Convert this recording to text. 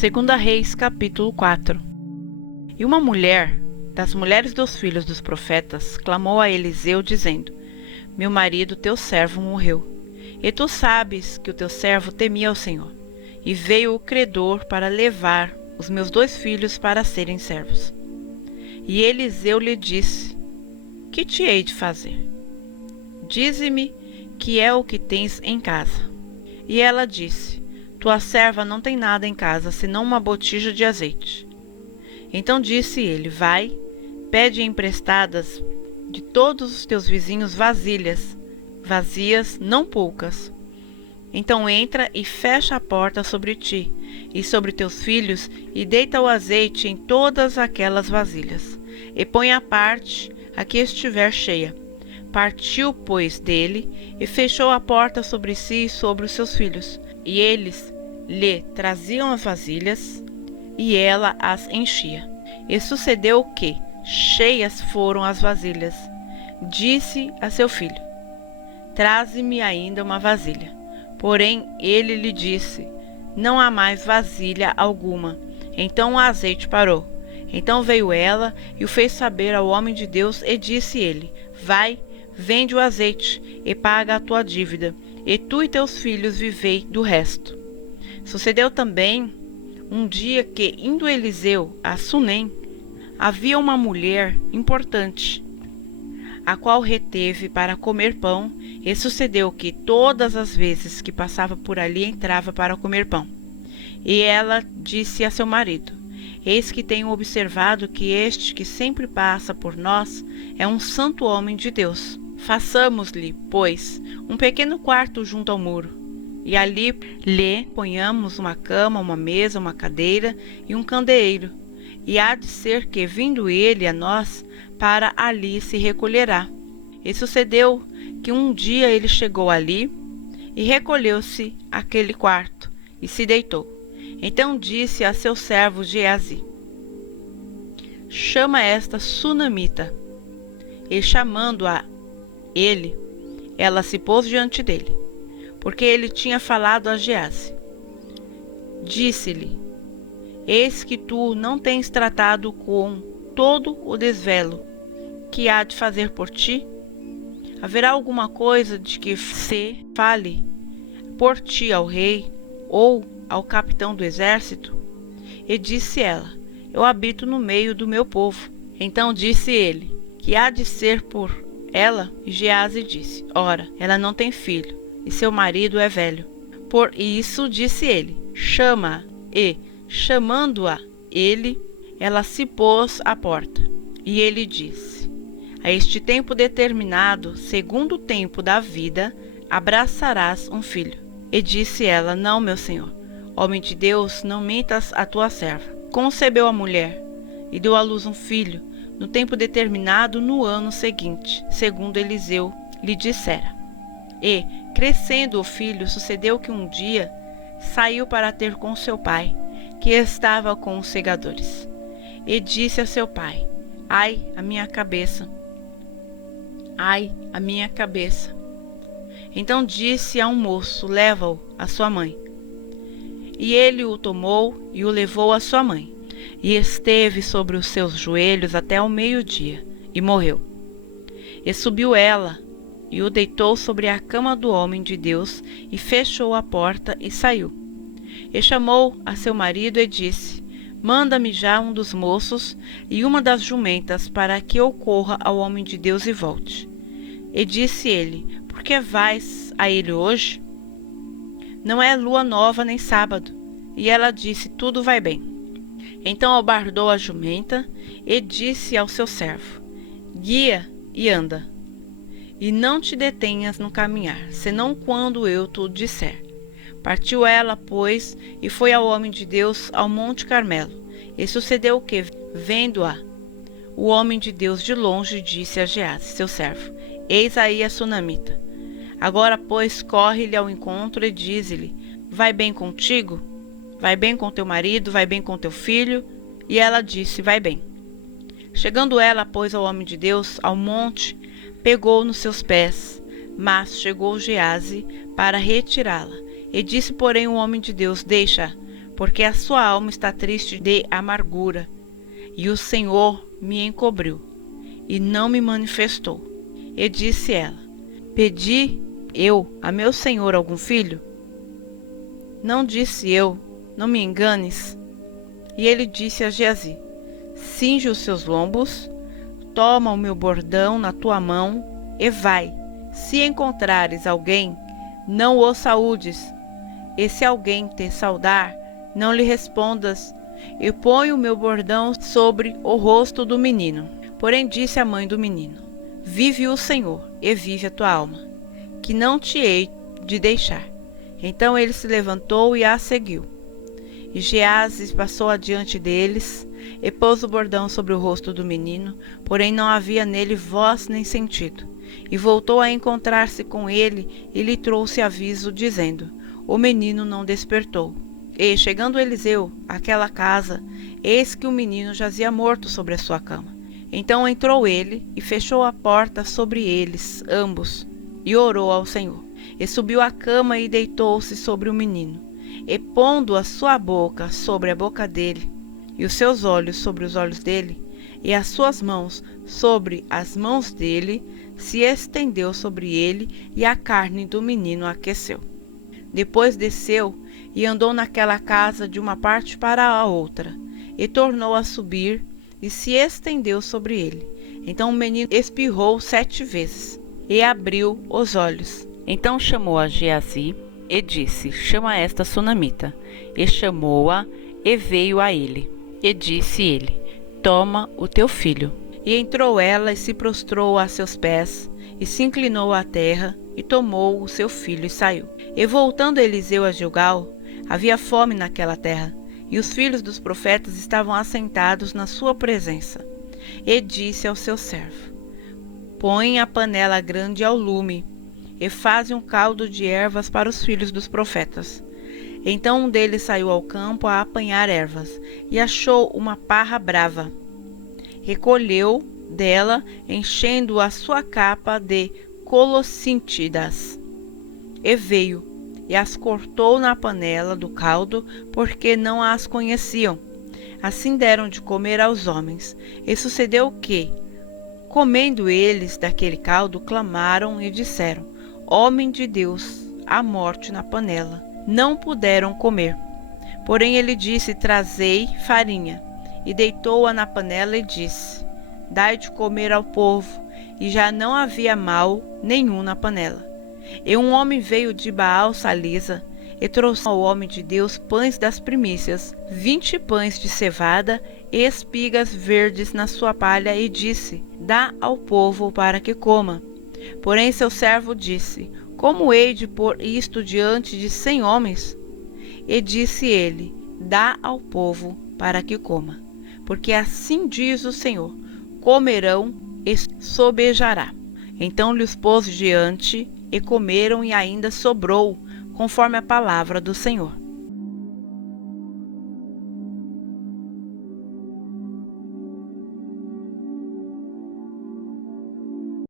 Segunda Reis, capítulo 4. E uma mulher, das mulheres dos filhos dos profetas, clamou a Eliseu, dizendo: Meu marido, teu servo, morreu. E tu sabes que o teu servo temia ao Senhor. E veio o credor para levar os meus 2 filhos para serem servos. E Eliseu lhe disse: Que te hei de fazer? Dize-me que é o que tens em casa. E ela disse: Tua serva não tem nada em casa, senão uma botija de azeite. Então disse ele: Vai, pede emprestadas de todos os teus vizinhos vasilhas, vazias, não poucas. Então entra e fecha a porta sobre ti e sobre teus filhos, e deita o azeite em todas aquelas vasilhas, e põe à parte a que estiver cheia. Partiu, pois, dele, e fechou a porta sobre si e sobre os seus filhos. E eles lhe traziam as vasilhas, e ela as enchia. E sucedeu que, cheias foram as vasilhas, disse a seu filho: Traze-me ainda uma vasilha. Porém ele lhe disse: Não há mais vasilha alguma. Então o azeite parou. Então veio ela e o fez saber ao homem de Deus, e disse ele: Vai, vende o azeite e paga a tua dívida, e tu e teus filhos vivei do resto. Sucedeu também um dia que, indo Eliseu a Sunem, havia uma mulher importante, a qual reteve para comer pão, e sucedeu que todas as vezes que passava por ali entrava para comer pão. E ela disse a seu marido: Eis que tenho observado que este que sempre passa por nós é um santo homem de Deus. Façamos-lhe, pois, um pequeno quarto junto ao muro, e ali lhe ponhamos uma cama, uma mesa, uma cadeira e um candeeiro. E há de ser que, vindo ele a nós, para ali se recolherá. E sucedeu que um dia ele chegou ali, e recolheu-se àquele quarto, e se deitou. Então disse a seu servo Geazi: Chama esta sunamita. E chamando-a ele, ela se pôs diante dele, porque ele tinha falado a Geazi. Disse-lhe: Eis que tu não tens tratado com todo o desvelo que há de fazer por ti? Haverá alguma coisa de que se fale por ti ao rei ou ao capitão do exército? E disse ela: Eu habito no meio do meu povo. Então disse ele: Que há de ser por ela? E Geazi disse: Ora, ela não tem filho, e seu marido é velho. Por isso disse ele: Chama-a. E, chamando-a ele, ela se pôs à porta. E ele disse: A este tempo determinado, segundo o tempo da vida, abraçarás um filho. E disse ela: Não, meu senhor, homem de Deus, não mintas a tua serva. Concebeu a mulher, e deu à luz um filho, no tempo determinado, no ano seguinte, segundo Eliseu lhe dissera. E, crescendo o filho, sucedeu que um dia saiu para ter com seu pai, que estava com os segadores. E disse a seu pai: Ai, a minha cabeça! Ai, a minha cabeça! Então disse a um moço: Leva-o à sua mãe. E ele o tomou e o levou à sua mãe. E esteve sobre os seus joelhos até ao meio-dia, e morreu. E subiu ela, e o deitou sobre a cama do homem de Deus, e fechou a porta, e saiu. E chamou a seu marido e disse: Manda-me já um dos moços e uma das jumentas, para que eu corra ao homem de Deus e volte. E disse ele: Por que vais a ele hoje? Não é lua nova nem sábado. E ela disse: Tudo vai bem. Então albardou a jumenta e disse ao seu servo: Guia e anda, e não te detenhas no caminhar, senão quando eu te disser. Partiu ela, pois, e foi ao homem de Deus ao Monte Carmelo. E sucedeu que, vendo-a, o homem de Deus de longe disse a Geazi, seu servo: Eis aí a sunamita. Agora, pois, corre-lhe ao encontro e dize-lhe: Vai bem contigo? Vai bem com teu marido? Vai bem com teu filho? E ela disse: Vai bem. Chegando ela, pois, ao homem de Deus, ao monte, pegou nos seus pés, mas chegou Geazi para retirá-la. E disse, porém, o homem de Deus: Deixa, porque a sua alma está triste de amargura, e o Senhor me encobriu, e não me manifestou. E disse ela: Pedi eu a meu senhor algum filho? Não disse eu, não me enganes. E ele disse a Geazi: Cinge os seus lombos, toma o meu bordão na tua mão e vai. Se encontrares alguém, não o saúdes, e se alguém te saudar, não lhe respondas, e põe o meu bordão sobre o rosto do menino. Porém disse a mãe do menino: Vive o Senhor, e vive a tua alma, que não te hei de deixar. Então ele se levantou e a seguiu. E Geazi passou adiante deles, e pôs o bordão sobre o rosto do menino, porém não havia nele voz nem sentido. E voltou a encontrar-se com ele, e lhe trouxe aviso, dizendo: O menino não despertou. E, chegando Eliseu àquela casa, eis que o menino jazia morto sobre a sua cama. Então entrou ele, e fechou a porta sobre eles, ambos, e orou ao Senhor. E subiu à cama e deitou-se sobre o menino. E pondo a sua boca sobre a boca dele, e os seus olhos sobre os olhos dele, e as suas mãos sobre as mãos dele, se estendeu sobre ele, e a carne do menino aqueceu. Depois desceu e andou naquela casa de uma parte para a outra, e tornou a subir, e se estendeu sobre ele. Então o menino espirrou 7 vezes, e abriu os olhos. Então chamou a Geazi, e disse: Chama esta sunamita. E chamou-a, e veio a ele. E disse ele: Toma o teu filho. E entrou ela, e se prostrou a seus pés, e se inclinou à terra, e tomou o seu filho e saiu. E voltando Eliseu a Gilgal, havia fome naquela terra, e os filhos dos profetas estavam assentados na sua presença. E disse ao seu servo: Põe a panela grande ao lume, e faze um caldo de ervas para os filhos dos profetas. Então um deles saiu ao campo a apanhar ervas, e achou uma parra brava. Recolheu dela, enchendo a sua capa de colossíntidas. E veio, e as cortou na panela do caldo, porque não as conheciam. Assim deram de comer aos homens. E sucedeu que, comendo eles daquele caldo, clamaram e disseram: Homem de Deus, há morte na panela. Não puderam comer. Porém ele disse: Trazei farinha. E deitou-a na panela e disse: Dai de comer ao povo. E já não havia mal nenhum na panela. E um homem veio de Baal Salisa, e trouxe ao homem de Deus pães das primícias, 20 pães de cevada e espigas verdes na sua palha, e disse: Dá ao povo para que coma. Porém seu servo disse: Como hei de pôr isto diante de 100 homens? E disse ele: Dá ao povo para que coma. Porque assim diz o Senhor: comerão e sobejará. Então lhes pôs diante, e comeram, e ainda sobrou, conforme a palavra do Senhor.